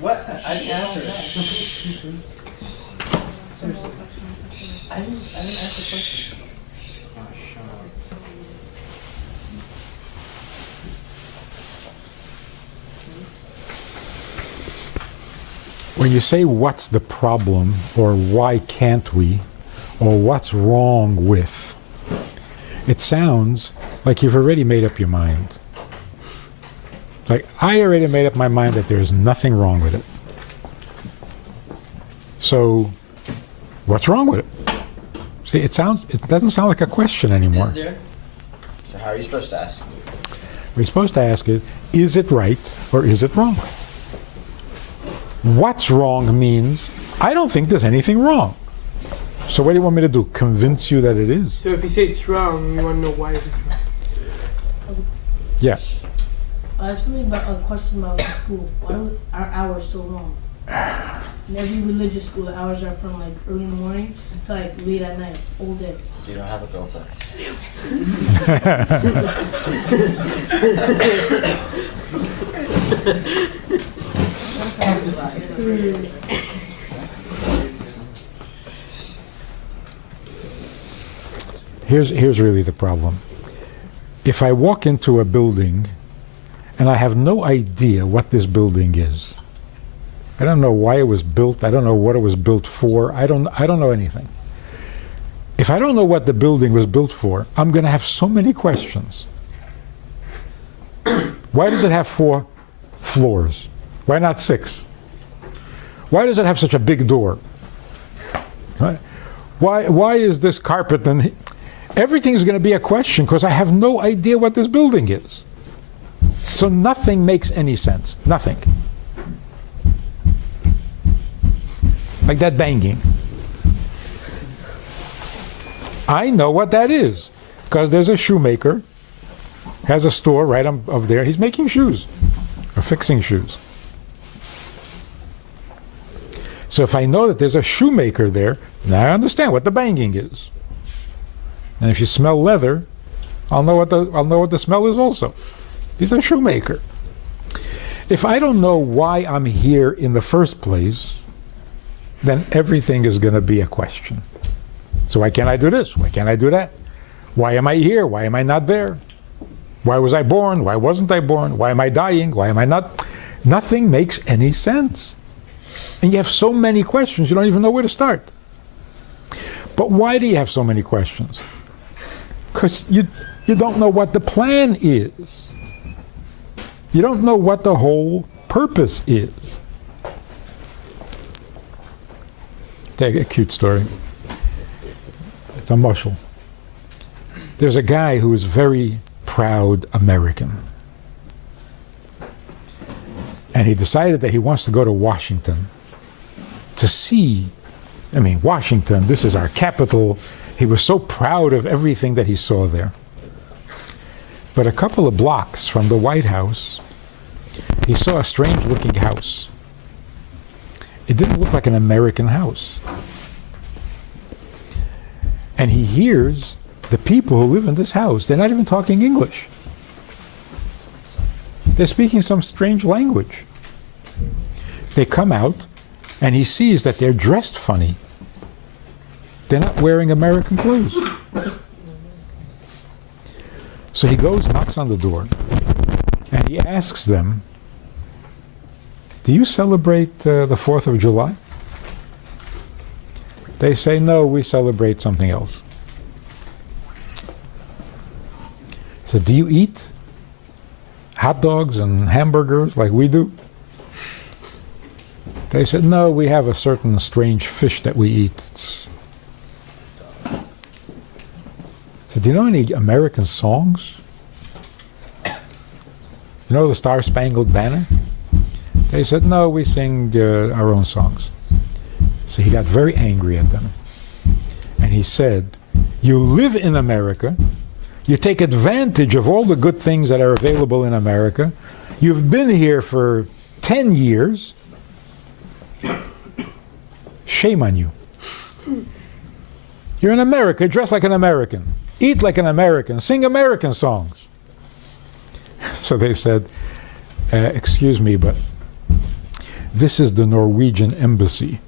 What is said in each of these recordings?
What? I didn't answer it. I didn't ask the question. When you say what's the problem, or why can't we, or what's wrong with, it sounds like you've already made up your mind. It's like, I already made up my mind that there's nothing wrong with it. So, what's wrong with it? See, it doesn't sound like a question anymore. Is there? So how are you supposed to ask? We're supposed to ask it, is it right or is it wrong? What's wrong means, I don't think there's anything wrong. So what do you want me to do? Convince you that it is? So if you say it's wrong, you want to know why it's wrong. Yeah. I have something about a question about school. Why are our hours so long? In every religious school, the hours are from like early in the morning to like late at night, all day. So you don't have a girlfriend. Here's really the problem. If I walk into a building and I have no idea what this building is, I don't know why it was built, I don't know what it was built for, I don't know anything. If I don't know what the building was built for, I'm going to have so many questions. Why does it have 4 floors? Why not 6? Why does it have such a big door? Right? Why is this carpet? And everything is going to be a question because I have no idea what this building is. So nothing makes any sense. Nothing. Like that banging. I know what that is because there's a shoemaker, has a store right up there. He's making shoes or fixing shoes. So if I know that there's a shoemaker there, now I understand what the banging is. And if you smell leather, I'll know what the smell is also. He's a shoemaker. If I don't know why I'm here in the first place, then everything is going to be a question. So why can't I do this? Why can't I do that? Why am I here? Why am I not there? Why was I born? Why wasn't I born? Why am I dying? Why am I not? Nothing makes any sense. And you have so many questions, you don't even know where to start. But why do you have so many questions? Because you don't know what the plan is. You don't know what the whole purpose is. Take a cute story. It's a mushel. There's a guy who is very proud American. And he decided that he wants to go to Washington to see, I mean, Washington, this is our capital. He was so proud of everything that he saw there. But a couple of blocks from the White House, he saw a strange looking house. It didn't look like an American house. And he hears the people who live in this house, they're not even talking English. They're speaking some strange language. They come out, and he sees that they're dressed funny. They're not wearing American clothes. So he goes, knocks on the door, and he asks them, do you celebrate the 4th of July? They say, no, we celebrate something else. He said, do you eat hot dogs and hamburgers like we do? They said, no, we have a certain strange fish that we eat. I said, do you know any American songs? You know the Star Spangled Banner? They said, no, we sing our own songs. So he got very angry at them. And he said, you live in America, you take advantage of all the good things that are available in America, you've been here for 10 years, shame on you. You're in America, dress like an American, eat like an American, sing American songs. So they said, excuse me, but This is the Norwegian Embassy.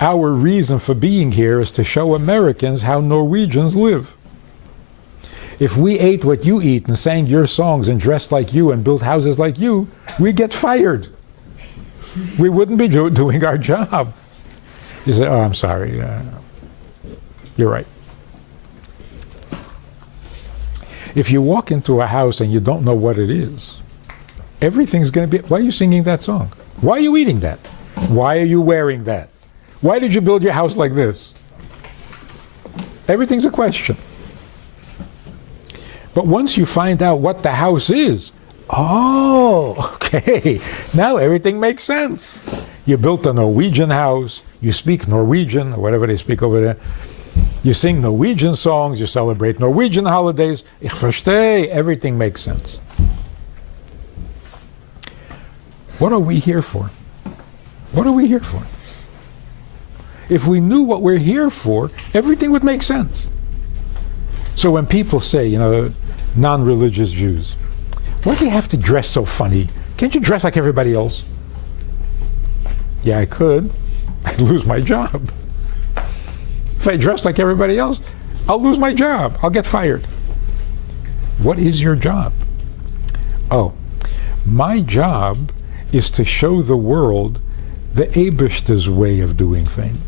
Our reason for being here is to show Americans how Norwegians live. If we ate what you eat and sang your songs and dressed like you and built houses like you, we'd get fired. We wouldn't be doing our job. You say, oh, I'm sorry. You're right. If you walk into a house and you don't know what it is, everything's going to be, why are you singing that song? Why are you eating that? Why are you wearing that? Why did you build your house like this? Everything's a question. But once you find out what the house is, oh, okay, now everything makes sense. You built a Norwegian house, you speak Norwegian, or whatever they speak over there. You sing Norwegian songs, you celebrate Norwegian holidays. Ich verstehe, everything makes sense. What are we here for? What are we here for? If we knew what we're here for, everything would make sense. So when people say, you know, non-religious Jews, why do you have to dress so funny? Can't you dress like everybody else? Yeah, I could. I'd lose my job. If I dress like everybody else, I'll lose my job. I'll get fired. What is your job? Oh, my job is to show the world the Eibishter's way of doing things.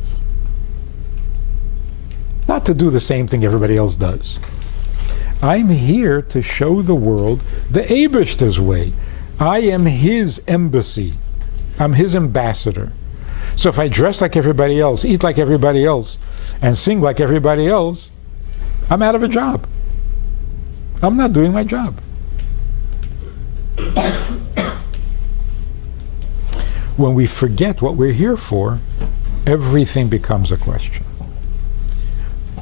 Not to do the same thing everybody else does. I'm here to show the world the Eibishter's way. I am his embassy. I'm his ambassador. So if I dress like everybody else, eat like everybody else, and sing like everybody else, I'm out of a job. I'm not doing my job. When we forget what we're here for, everything becomes a question.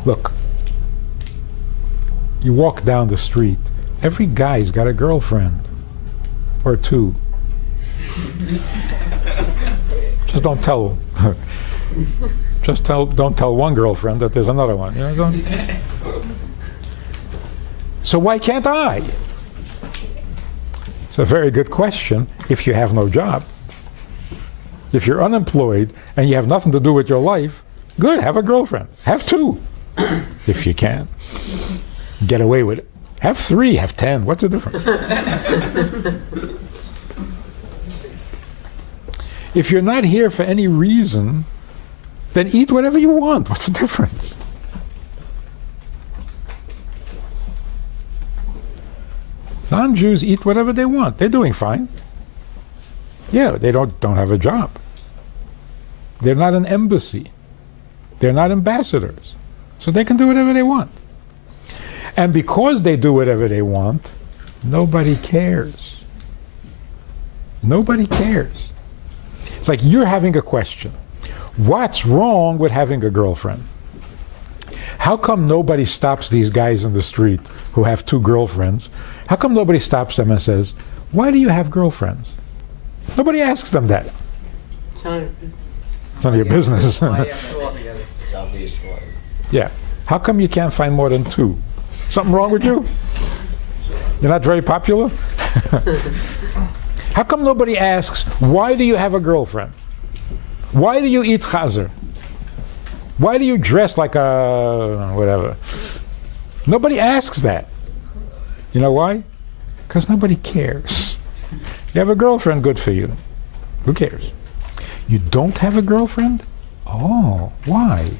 Look, you walk down the street, every guy's got a girlfriend or two. Just don't tell. Don't tell one girlfriend that there's another one. You know, so why can't I? It's a very good question if you have no job. If you're unemployed and you have nothing to do with your life, good, have a girlfriend. Have two, if you can. Get away with it. Have 3, have 10. What's the difference? If you're not here for any reason, then eat whatever you want. What's the difference? Non-Jews eat whatever they want. They're doing fine. Yeah, they don't have a job. They're not an embassy. They're not ambassadors. So they can do whatever they want. And because they do whatever they want, nobody cares. Nobody cares. It's like you're having a question. What's wrong with having a girlfriend? How come nobody stops these guys in the street who have 2 girlfriends? How come nobody stops them and says, why do you have girlfriends? Nobody asks them that. It's none of your business. It's obvious why. Yeah. How come you can't find more than 2? Something wrong with you? You're not very popular? How come nobody asks, why do you have a girlfriend? Why do you eat chazer? Why do you dress like a whatever? Nobody asks that. You know why? Because nobody cares. You have a girlfriend, good for you. Who cares? You don't have a girlfriend? Oh, why?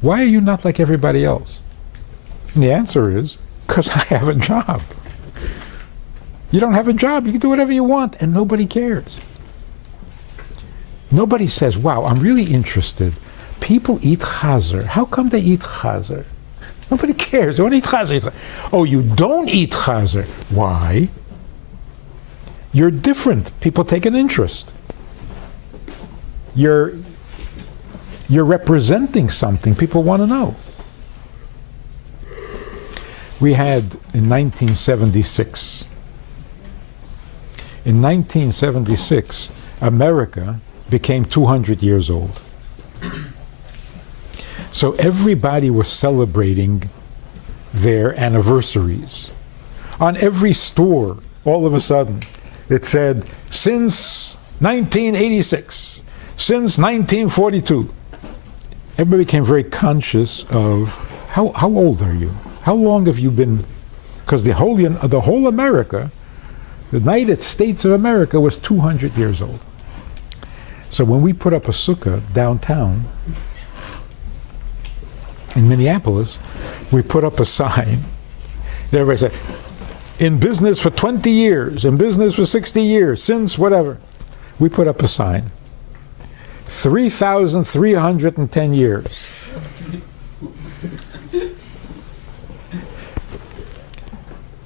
Why are you not like everybody else? And the answer is, because I have a job. You don't have a job, you can do whatever you want, and nobody cares. Nobody says, wow, I'm really interested. People eat chazer. How come they eat chazer? Nobody cares. They don't eat chazer. Oh, you don't eat chazer. Why? You're different. People take an interest. You're representing something. People want to know. We had in 1976. In 1976, America became 200 years old. So everybody was celebrating their anniversaries. On every store, all of a sudden, it said, since 1986, since 1942. Everybody became very conscious of how old are you? How long have you been? Because the whole America, the United States of America was 200 years old. So when we put up a sukkah downtown in Minneapolis, we put up a sign. And everybody said, in business for 20 years, in business for 60 years, since whatever. We put up a sign. 3,310 years.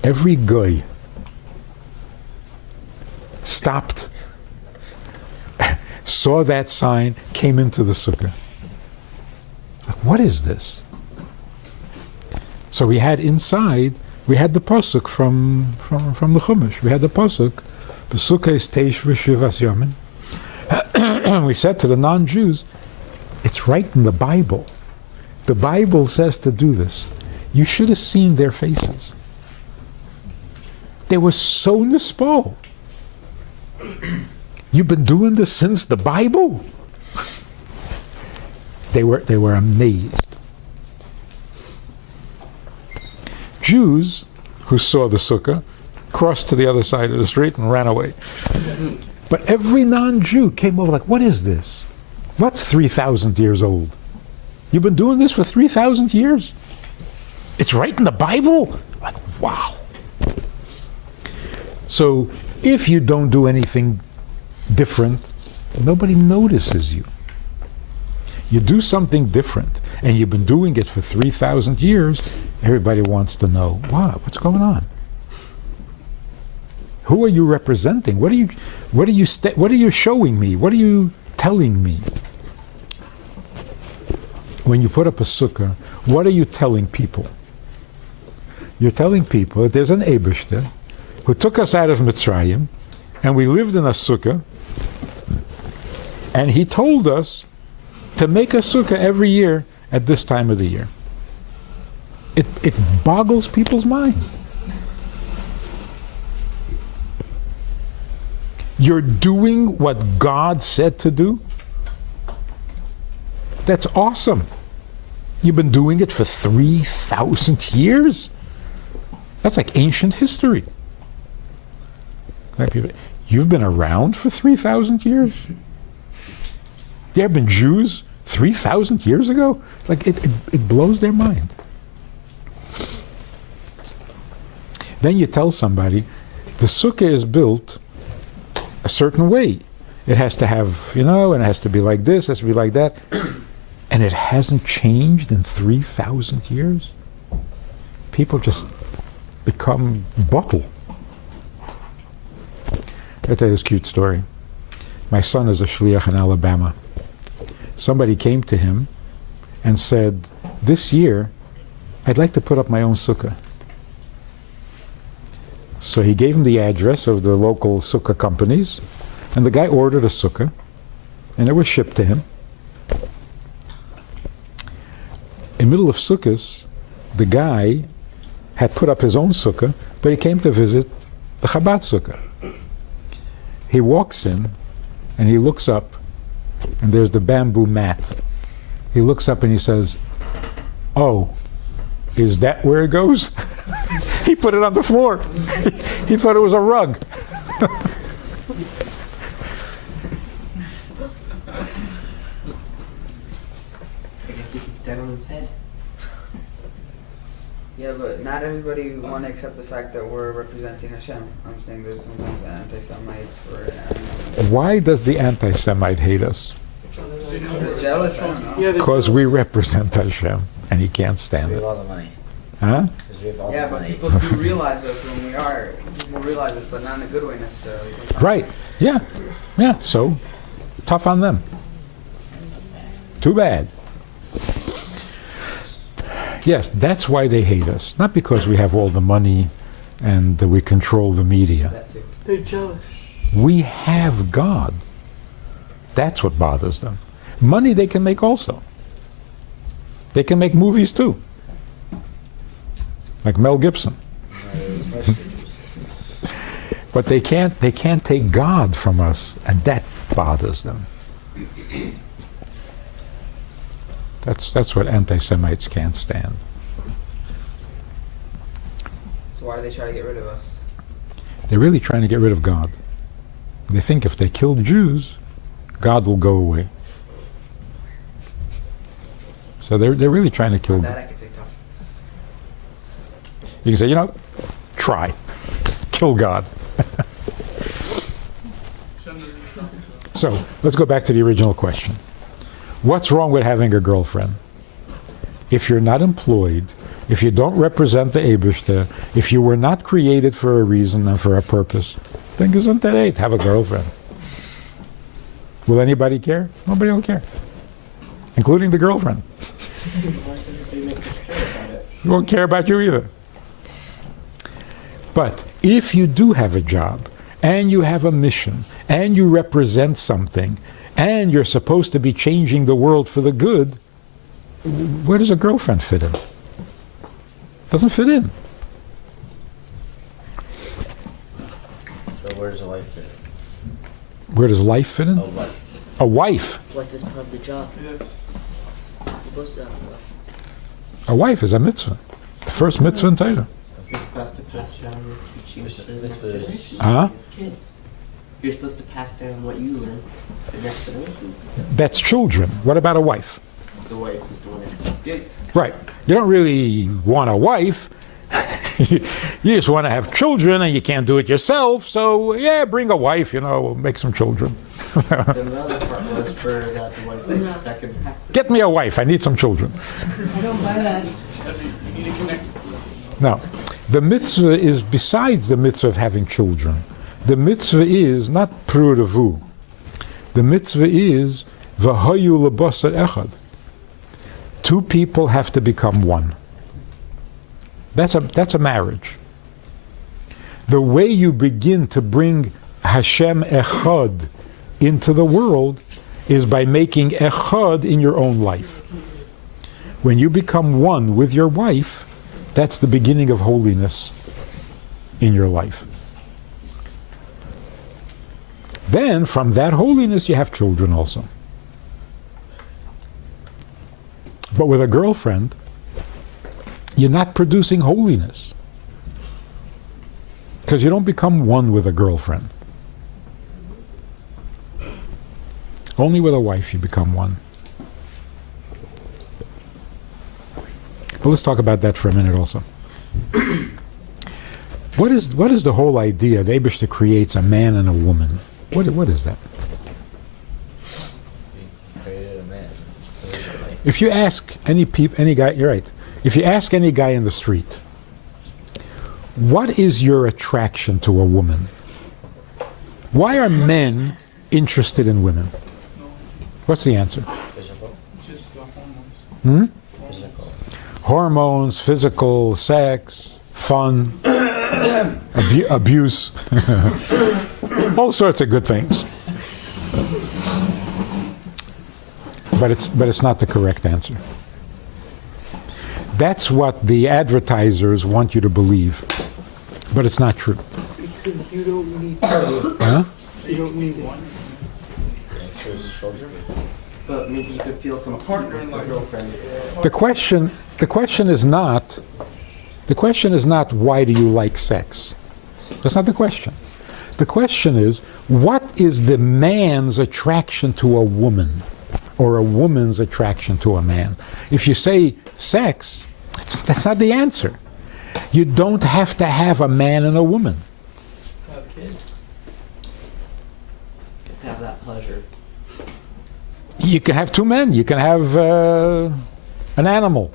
Every guy stopped, saw that sign, came into the sukkah. Like, what is this? So we had inside, we had the pasuk from the Chumash. We had the pasuk, "B'sukkah is teish v'shivas yamin." We said to the non-Jews, it's right in the Bible. The Bible says to do this. You should have seen their faces. They were so nispal. You've been doing this since the Bible? They were amazed. Jews who saw the sukkah crossed to the other side of the street and ran away. But every non-Jew came over like, what is this? What's 3,000 years old? You've been doing this for 3,000 years? It's right in the Bible? Like, wow. So if you don't do anything different, nobody notices you. You do something different, and you've been doing it for 3,000 years, everybody wants to know, wow, what's going on? Who are you representing? What are you showing me? What are you telling me? When you put up a sukkah, what are you telling people? You're telling people that there's an Eibishter who took us out of Mitzrayim, and we lived in a sukkah, and he told us to make a sukkah every year at this time of the year. It boggles people's mind. You're doing what God said to do? That's awesome. You've been doing it for 3,000 years? That's like ancient history. You've been around for 3,000 years? There have been Jews 3,000 years ago? Like, it blows their mind. Then you tell somebody, the sukkah is built a certain way. It has to have, and it has to be like this, it has to be like that. And it hasn't changed in 3,000 years? People just become bottle. I'll tell you this cute story. My son is a shliach in Alabama. Somebody came to him and said, this year, I'd like to put up my own sukkah. So he gave him the address of the local sukkah companies, and the guy ordered a sukkah, and it was shipped to him. In the middle of Sukkot, the guy had put up his own sukkah, but he came to visit the Chabad sukkah. He walks in, and he looks up, and there's the bamboo mat. He looks up and he says, oh, is that where it goes? He put it on the floor. He thought it was a rug. I guess he can stand on his head. Yeah, but not everybody want to accept the fact that we're representing Hashem. I'm saying there's sometimes anti-Semites or Why does the anti-Semite hate us? they're jealous. I don't know. Yeah, Because we represent Hashem, and he can't stand We have it. all the money. Huh? Because we have all Yeah, the but money. people do realize us when we are. People realize us, but not in a good way necessarily. Sometimes. Right. Yeah. Yeah. So, tough on them. Too bad. Yes, that's why they hate us. Not because we have all the money and we control the media. That too. they're jealous. We have God. That's what bothers them. Money they can make also. They can make movies too. Like Mel Gibson. But they can't take God from us, and that bothers them. That's what anti-Semites can't stand. So why do they try to get rid of us? They're really trying to get rid of God. They think if they kill Jews, God will go away. So they're really trying to kill That God. I could say tough. You can say, try. Kill God. So, let's go back to the original question. What's wrong with having a girlfriend? If you're not employed, if you don't represent the Eibishter, if you were not created for a reason and for a purpose, then gesundheit, have a girlfriend. Will anybody care? Nobody will care. Including the girlfriend. He won't care about you either. But if you do have a job, and you have a mission, and you represent something, and you're supposed to be changing the world for the good, where does a girlfriend fit in? Doesn't fit in. So where does a wife fit? Where does life fit in? A wife. A wife. Wife is part of the job. Yes. You're supposed to have a wife. A wife is a mitzvah. The first mitzvah in Torah. You're supposed to pass down your teachings to the next generation. Huh? Kids. You're supposed to pass down what you learn to the next generations. That's children. What about a wife? The wife is the one that gets. Right. You don't really want a wife. You just want to have children, and you can't do it yourself. So, yeah, bring a wife, we'll make some children. The other part was for that the wife is the second half. Get me a wife. I need some children. I don't buy that. You need to connect. Now, the mitzvah is besides the mitzvah of having children. The mitzvah is not prurevu. The mitzvah is v'hayu lebasar echad. Two people have to become one. That's a marriage. The way you begin to bring Hashem echad into the world is by making echad in your own life. When you become one with your wife, that's the beginning of holiness in your life. Then, from that holiness, you have children also. But with a girlfriend, you're not producing holiness. Because you don't become one with a girlfriend. Only with a wife you become one. But let's talk about that for a minute also. What is the whole idea? The Eibishter creates a man and a woman. What is that? He created a man. If you ask any guy, you're right. If you ask any guy in the street, what is your attraction to a woman? Why are men interested in women? What's the answer? Physical. Just the hormones. Physical. Hormones, physical, sex, fun, abuse, all sorts of good things. But it's not the correct answer. That's what the advertisers want you to believe, but it's not true. You don't need. Huh? You don't need it. Choose children. But maybe you could feel complete partner with in your life. girlfriend. The question is not why do you like sex? That's not the question. The question is, what is the man's attraction to a woman or a woman's attraction to a man? If you say sex, that's not the answer. You don't have to have a man and a woman. To have kids. To have that pleasure. You can have two men. You can have an animal.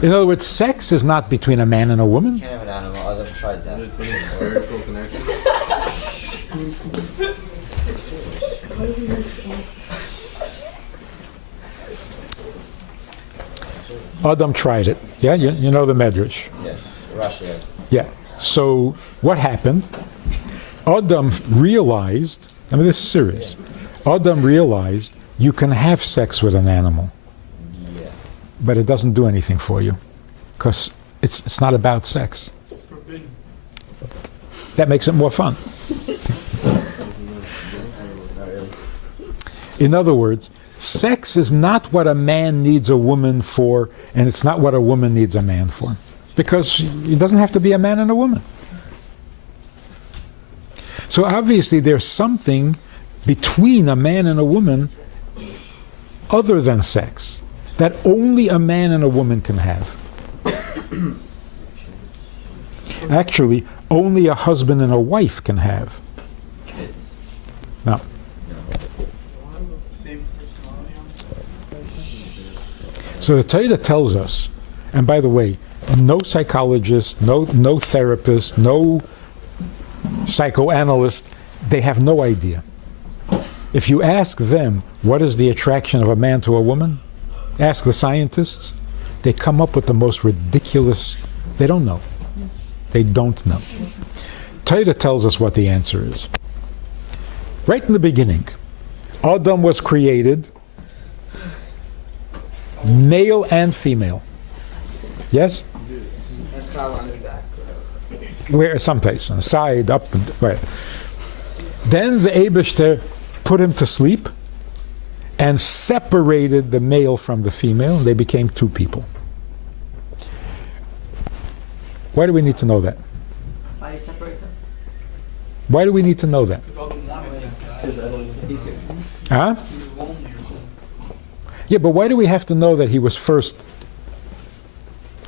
In other words, sex is not between a man and a woman. You can't have an animal. Others tried that. Spiritual connection. Adam tried it. Yeah, you know the Medrash. Yes. Russia. Yeah. So what happened? Adam realized, this is serious. Adam realized you can have sex with an animal, Yeah. but it doesn't do anything for you because it's not about sex. It's forbidden. That makes it more fun. In other words, sex is not what a man needs a woman for, and it's not what a woman needs a man for. Because it doesn't have to be a man and a woman. So obviously there's something between a man and a woman other than sex that only a man and a woman can have. Actually, only a husband and a wife can have. Now, Same personality. so the Torah tells us, and by the way, no psychologist, no therapist, no psychoanalyst, they have no idea. If you ask them what is the attraction of a man to a woman, ask the scientists, they come up with the most ridiculous, they don't know. They don't know. Torah tells us what the answer is. Right in the beginning, Adam was created male and female. Yes? And Chava on his back. Where someplace, on the side, up, and right. Then the Eibishter put him to sleep and separated the male from the female, and they became two people. Why do we need to know that? Why do you separate them? Why do we need to know that? Because all the wanted that guy. Because I don't know. Easier. Huh? He was lonely or something. Yeah, but why do we have to know that he was first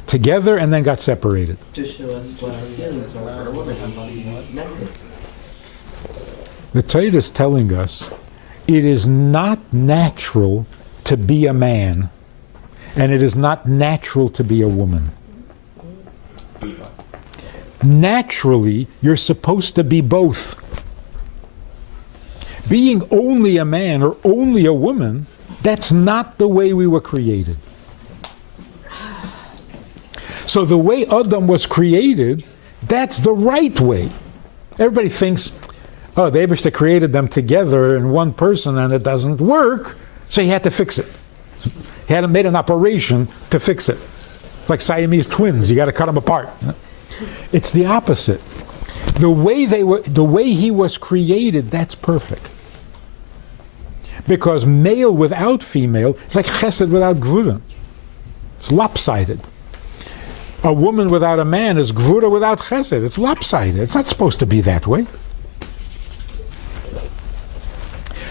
together and then got separated? To show us what our feelings are for a woman. Nothing. The Torah is telling us it is not natural to be a man, and it is not natural to be a woman. Naturally, you're supposed to be both. Being only a man or only a woman, that's not the way we were created. So the way Adam was created, that's the right way. Everybody thinks, oh, the Eibishter created them together in one person and it doesn't work, so he had to fix it. He had made an operation to fix it. It's like Siamese twins, you got to cut them apart. You know? It's the opposite. The way he was created, that's perfect. Because male without female, it's like chesed without gvura. It's lopsided. A woman without a man is gvura without chesed. It's lopsided. It's not supposed to be that way.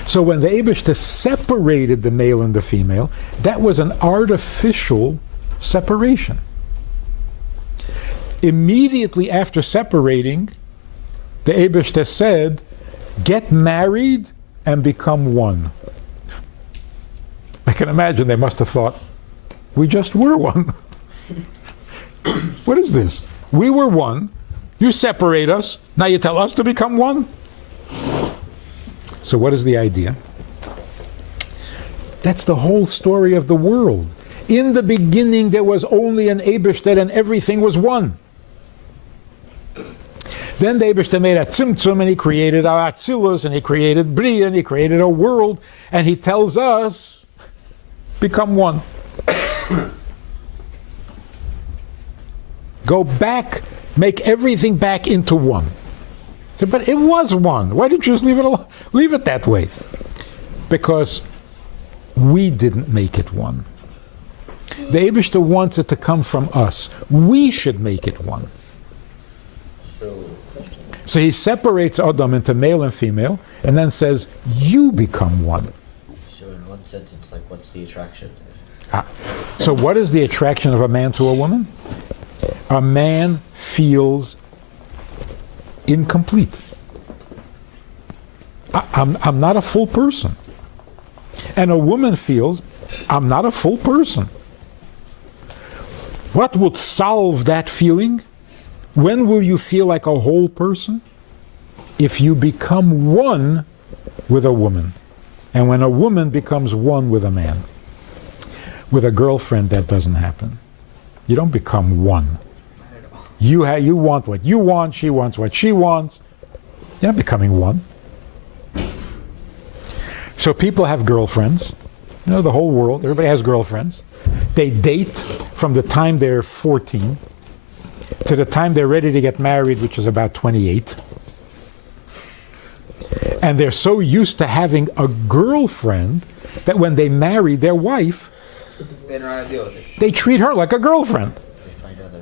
So when the Eibishter separated the male and the female, that was an artificial separation. Immediately after separating, the Eibishter said, get married and become one. I can imagine they must have thought, we just were one. What is this? We were one, you separate us, now you tell us to become one? So what is the idea? That's the whole story of the world. In the beginning there was only an Eibishter and everything was one. Then the Eibishter made a tzimtzum and he created our Atzilus and he created Bria and he created a world and he tells us, become one. Go back, make everything back into one. So, but it was one. Why didn't you just leave it that way? Because we didn't make it one. The Eibishter wants it to come from us. We should make it one. So he separates Adam into male and female, and then says, you become one. So in one sentence, like, what's the attraction? So what is the attraction of a man to a woman? A man feels incomplete. I'm not a full person. And a woman feels, I'm not a full person. What would solve that feeling? When will you feel like a whole person? If you become one with a woman. And when a woman becomes one with a man. With a girlfriend, that doesn't happen. You don't become one. You want what you want, she wants what she wants. You're not becoming one. So people have girlfriends. You know, the whole world, everybody has girlfriends. They date from the time they're 14 to the time they're ready to get married, which is about 28. And they're so used to having a girlfriend that when they marry their wife, They don't know how to deal with it. they treat her like a girlfriend. They find other.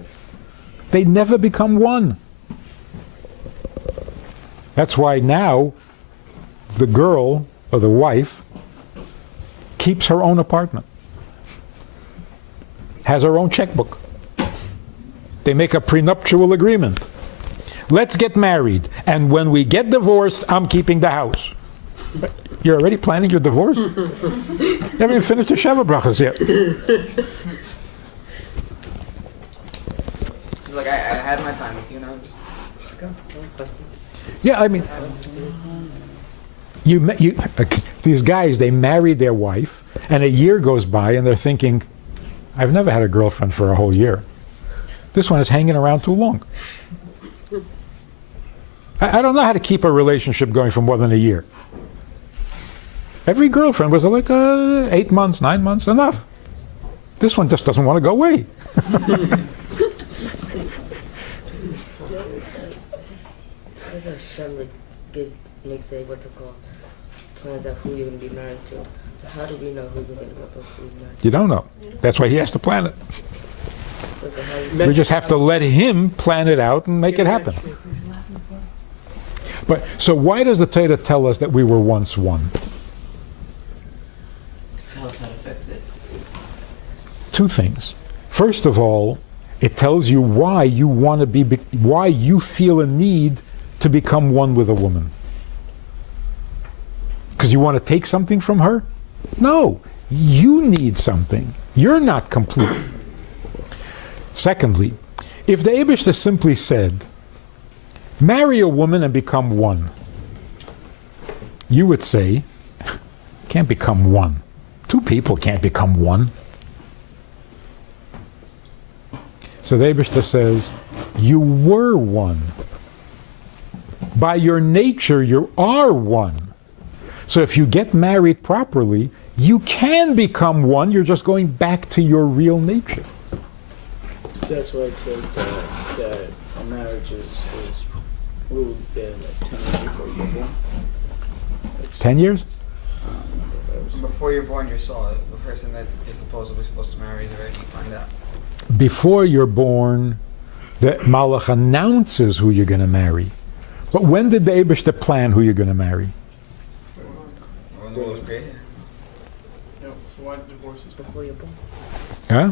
They never become one. That's why now the girl or the wife keeps her own apartment, has her own checkbook. They make a prenuptial agreement. Let's get married, and when we get divorced, I'm keeping the house. You're already planning your divorce? You haven't even finished the Sheva brachas yet. She's like, I had my time with you, now just go. Yeah, I mean, these guys, they married their wife, and a year goes by, and they're thinking, I've never had a girlfriend for a whole year. This one is hanging around too long. I don't know how to keep a relationship going for more than a year. Every girlfriend was like 8 months, 9 months, enough. This one just doesn't want to go away. Says Hashem makes a plans out who you're gonna be married to. So how do we know who we're gonna get married to? You don't know. That's why he has to plan it. We just have to let him plan it out and make it happen. But so why does the Torah tell us that we were once one? Tell us how to fix it. Two things. First of all, it tells you why you want to why you feel a need to become one with a woman. Because you want to take something from her? No, you need something. You're not complete. Secondly, if the Eibishter simply said, marry a woman and become one, you would say, can't become one. Two people can't become one. So the Eibishter says, you were one. By your nature, you are one. So if you get married properly, you can become one. You're just going back to your real nature. That's why it says that a marriage is ruled like 10 years before you're born. 10 years? Before you're born, you saw it. The person that you're supposedly supposed to marry is already find out. Before you're born, the Malach announces who you're going to marry. But when did the Eibishter plan who you're going to marry? When the world was created. Yeah, so why divorce is Before you're born. Huh?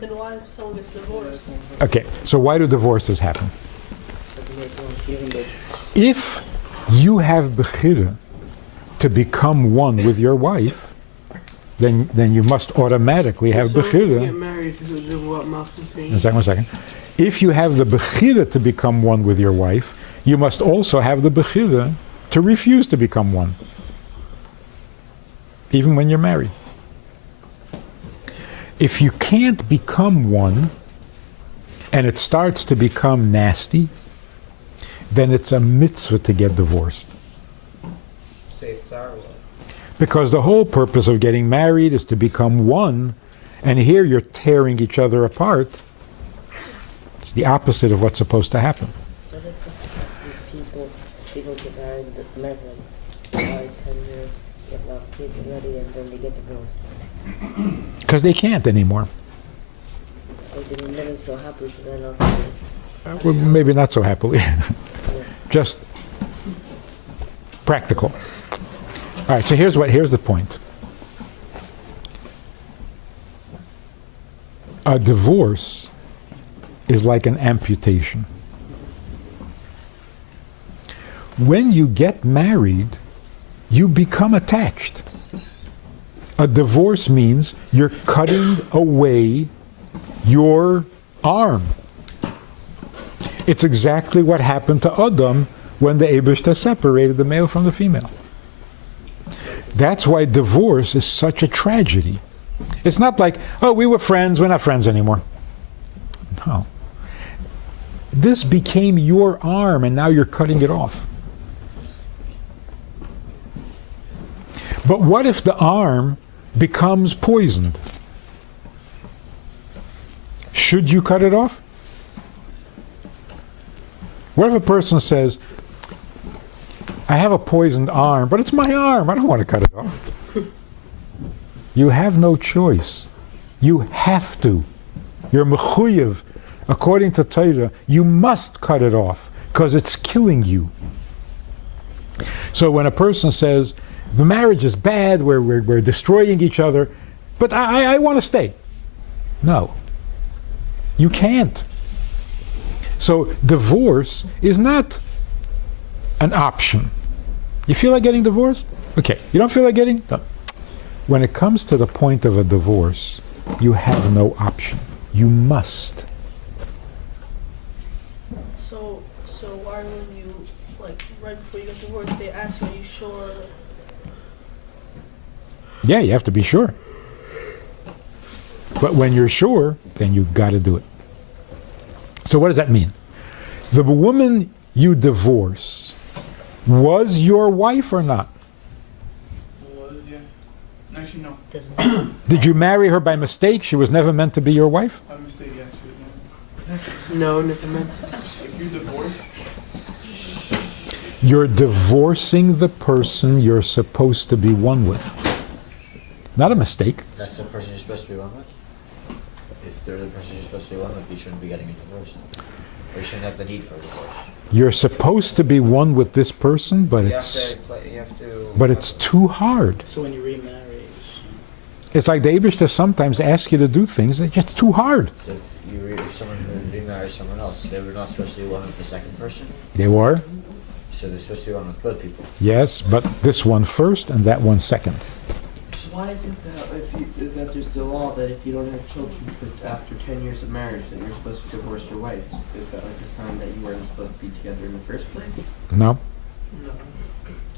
Then why if someone gets divorced? Okay, so why do divorces happen? Even though If you have Bechira to become one with your wife, then you must automatically have Get Bechira. married to the what Malcolm saying. One second. If you have the Bechira to become one with your wife, you must also have the Bechira to refuse to become one, even when you're married. If you can't become one, and it starts to become nasty, then it's a mitzvah to get divorced. Say it's our will. Because the whole purpose of getting married is to become one, and here you're tearing each other apart. It's the opposite of what's supposed to happen. What if people get married, like 10 years, get a lot of kids already, and then they get divorced? Because they can't anymore. So they've been living so happily, so then also Well, maybe not so happily. Just practical. All right, so here's the point. A divorce is like an amputation. When you get married, you become attached. A divorce means you're cutting away your arm. It's exactly what happened to Adam when the Eibishter separated the male from the female. That's why divorce is such a tragedy. It's not like, oh, we were friends, we're not friends anymore. No. This became your arm, and now you're cutting it off. But what if the arm becomes poisoned? Should you cut it off? What if a person says, I have a poisoned arm, but it's my arm. I don't want to cut it off. You have no choice. You have to. You're mechuyev. According to Torah, you must cut it off because it's killing you. So when a person says, the marriage is bad, we're destroying each other, but I want to stay. No. You can't. So divorce is not an option. You feel like getting divorced? Okay. You don't feel like getting? No. When it comes to the point of a divorce, you have no option. You must. So why when you, like, right before you get divorced, they ask you, are you sure? Yeah, you have to be sure. But when you're sure, then you got to do it. So what does that mean? The woman you divorce was your wife or not? Was, yeah. Actually, no. Doesn't Did you marry her by mistake? She was never meant to be your wife? My mistake, actually. No, never meant. If you divorce, You're divorcing the person you're supposed to be one with. Not a mistake. That's the person you're supposed to be one with. If they're the person you're supposed to be one with, you shouldn't be getting a divorce. Or you shouldn't have the need for a divorce. You're supposed to be one with this person, but You it's have to. but it's too hard. So when you remarry, It's like the Eibishter sometimes asks you to do things that it's too hard. So if someone remarries someone else, they were not supposed to be one with the second person. They were, So they're supposed to be one with both people. yes, but this one first and that one second. So why is it that there's the law that if you don't have children after 10 years of marriage, that you're supposed to divorce your wife? Is that like a sign that you weren't supposed to be together in the first place? No. no.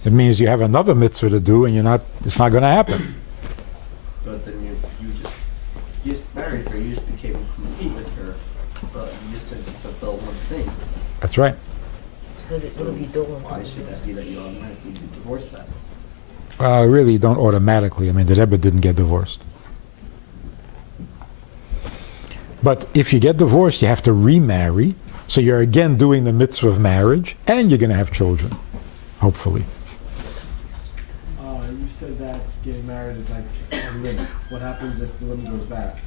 It means you have another mitzvah to do and it's not going to happen. But then you just married her, you just became complete with her, but you just didn't fulfill one thing. That's right. what if you don't want Why to? should that be that you automatically do divorce that? Really, you don't automatically. I mean, the Rebbe didn't get divorced. But if you get divorced, you have to remarry. So you're again doing the mitzvah of marriage, and you're going to have children, hopefully. You said that getting married is like a limb. What happens if the limb goes back?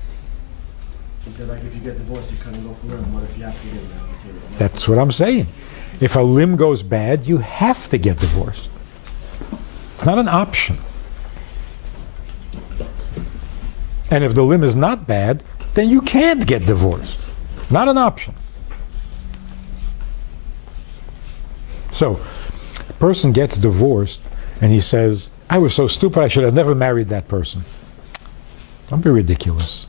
You said like if you get divorced, you couldn't go for limb. What if you have to get married? That's what I'm saying. If a limb goes bad, you have to get divorced. It's not an option. And if the limb is not bad, then you can't get divorced. Not an option. So, a person gets divorced and he says, I was so stupid, I should have never married that person. Don't be ridiculous.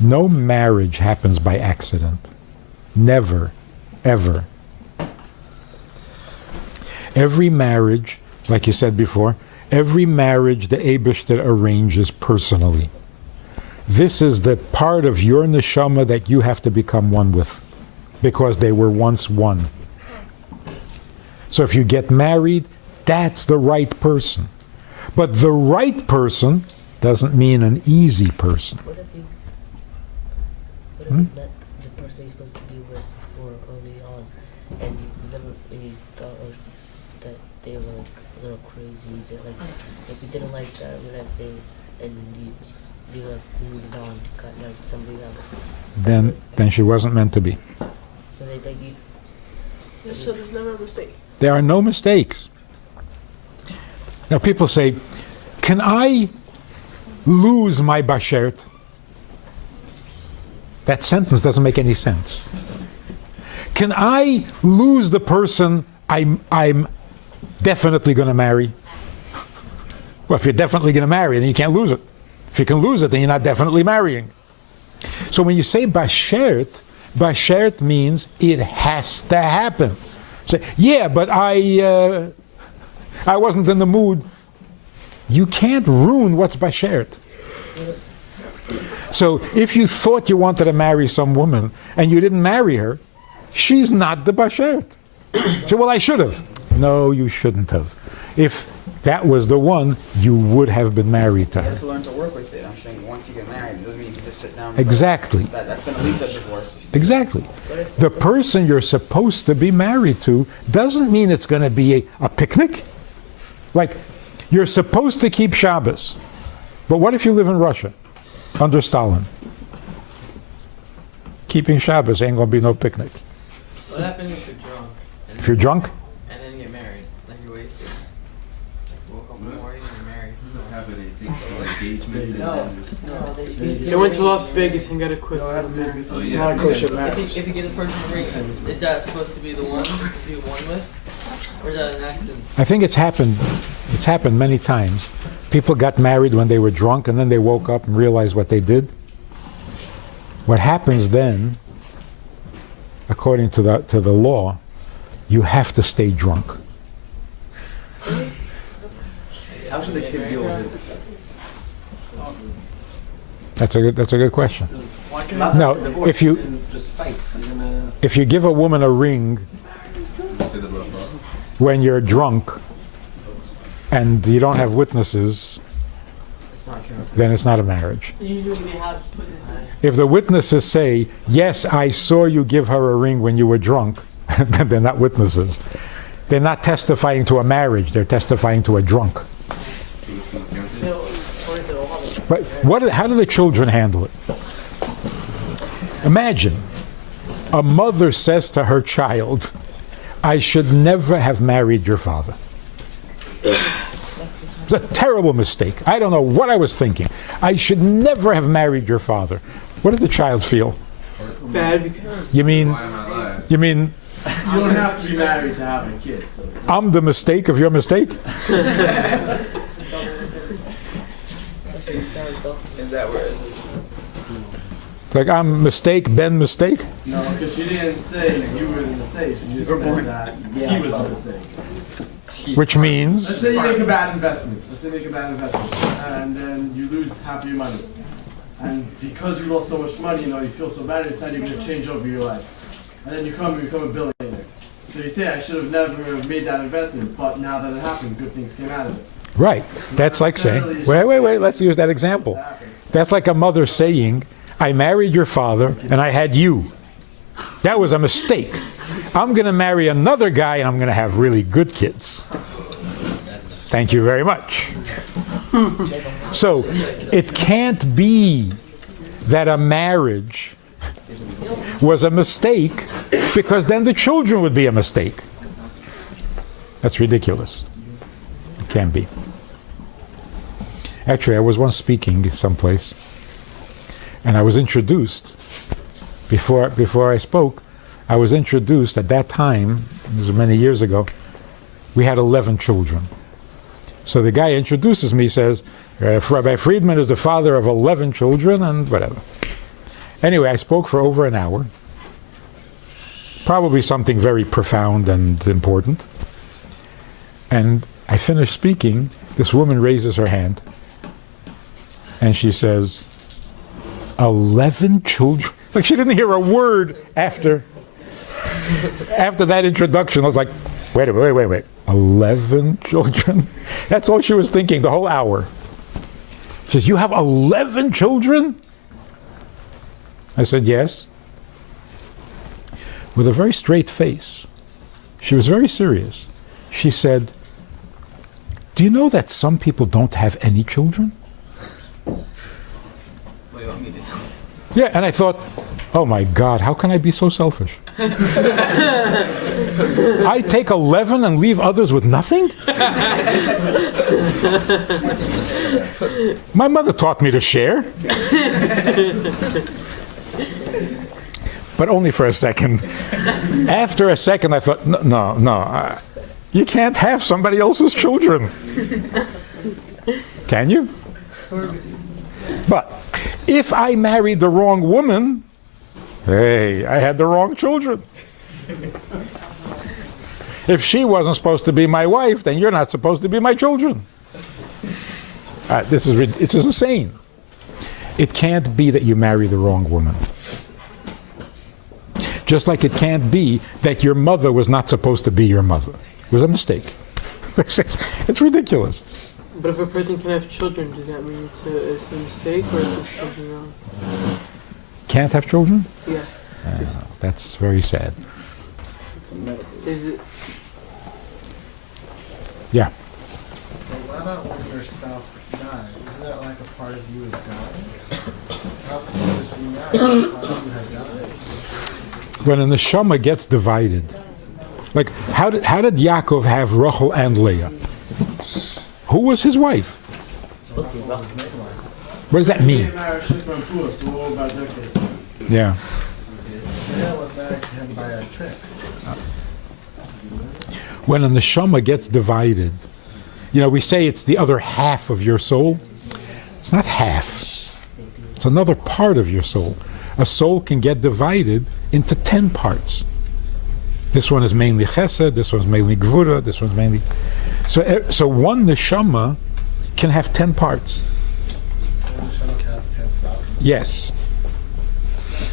No marriage happens by accident. Never, ever. Every marriage, like you said before, every marriage the Eibishter arranges personally. This is the part of your neshama that you have to become one with, because they were once one. So if you get married, that's the right person. But the right person doesn't mean an easy person. What if you met the person you're supposed to be with before early on, and you thought that they were like a little crazy, that like you didn't like that and everything, and you like moved on, got married to somebody else. Then she wasn't meant to be. So they like you. Yeah, so there's never a mistake. There are no mistakes. Now people say, can I lose my bashert? That sentence doesn't make any sense. Can I lose the person I'm definitely going to marry? Well, if you're definitely going to marry, then you can't lose it. If you can lose it, then you're not definitely marrying. So when you say bashert, bashert means it has to happen. Say, yeah, but I wasn't in the mood. You can't ruin what's bashert. So if you thought you wanted to marry some woman and you didn't marry her, she's not the bashert. So, well, I should have. No, you shouldn't have. If that was the one you would have been married to You have her. to learn to work with it. I'm saying once you get married, it doesn't mean you can just sit down. And Exactly. That's going to lead to a divorce. Exactly. The person you're supposed to be married to doesn't mean it's going to be a picnic. Like, you're supposed to keep Shabbos. But what if you live in Russia under Stalin? Keeping Shabbos ain't going to be no picnic. What happens if you're drunk? And If you're drunk, And then you get married? Like you're wasted? Like woke up in the morning and you're married? They went to Las Vegas and got a quick. It's not a kosher marriage. If you get a person a ring, is that supposed to be the one to be one with? Or is that an accident? I think it's happened many times. People got married when they were drunk and then they woke up and realized what they did. What happens then, according to the law, you have to stay drunk. How should the kids deal with it? That's a good question. No, if you Just fights. if you give a woman a ring when you're drunk and you don't have witnesses, then it's not a marriage. Usually they have witnesses. If the witnesses say, yes, I saw you give her a ring when you were drunk, then they're not witnesses. They're not testifying to a marriage, they're testifying to a drunk. But how do the children handle it? Imagine a mother says to her child, I should never have married your father. It's a terrible mistake. I don't know what I was thinking. I should never have married your father. What does the child feel? Bad because You mean You don't have to be married to have a kid. So. I'm the mistake of your mistake? Is that where It's like I'm mistake, Ben mistake? No, because you didn't say you were the mistake. You just said that he was the mistake. Which Let's means, say you make a bad investment. And then you lose half of your money. And because you lost so much money, you feel so bad, you decide you're going to change over your life. And then you become a billionaire. So you say, I should have never made that investment, but now that it happened, good things came out of it. right, that's like saying, wait, let's use that example. That's like a mother saying, I married your father and I had you. That was a mistake. I'm going to marry another guy and I'm going to have really good kids. Thank you very much. So it can't be that a marriage was a mistake because then the children would be a mistake. That's ridiculous. It can't be. Actually, I was once speaking someplace and I was introduced, before I spoke, I was introduced at that time, it was many years ago, we had 11 children. So the guy introduces me, says, Rabbi Friedman is the father of 11 children and whatever. Anyway, I spoke for over an hour, probably something very profound and important. And I finished speaking, this woman raises her hand and she says, 11 children? Like she didn't hear a word after that introduction. I was like, wait. 11 children? That's all she was thinking the whole hour. She says, you have 11 children? I said, yes. With a very straight face. She was very serious. She said, do you know that some people don't have any children? Yeah, and I thought, oh my God, how can I be so selfish? I take 11 and leave others with nothing? My mother taught me to share. But only for a second. After a second, I thought, no, you can't have somebody else's children. Can you? But if I married the wrong woman, hey, I had the wrong children. If she wasn't supposed to be my wife, then you're not supposed to be my children. It's insane. It can't be that you marry the wrong woman. Just like it can't be that your mother was not supposed to be your mother. It was a mistake. It's ridiculous. But if a person can have children, does that mean it's a mistake or is it something wrong? Can't have children? Yeah. That's very sad. It's a medical. Is it? Yeah. What about when your spouse dies? Isn't that like a part of you is dying? How can you just remarry? Part of you has died. When a neshama gets divided, like how did Yaakov have Rachel and Leah? Who was his wife? What does that mean? Yeah. Leah was married to him by a trick. When a neshama gets divided, you know, we say it's the other half of your soul. It's not half. It's another part of your soul. A soul can get divided into 10 parts. This one is mainly chesed, this one's mainly gvura, this one's mainly... So one neshama can have 10 parts. One neshama can have 10 spouses. Yes.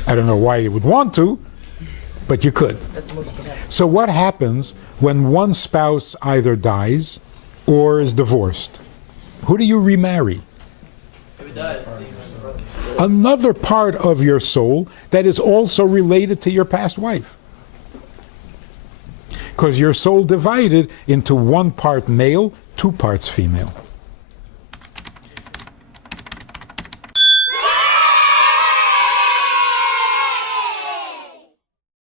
I don't know why you would want to, but you could. So what happens when one spouse either dies or is divorced? Who do you remarry? If he died, Another part of your soul that is also related to your past wife. Because your soul divided into 1 part male, 2 parts female.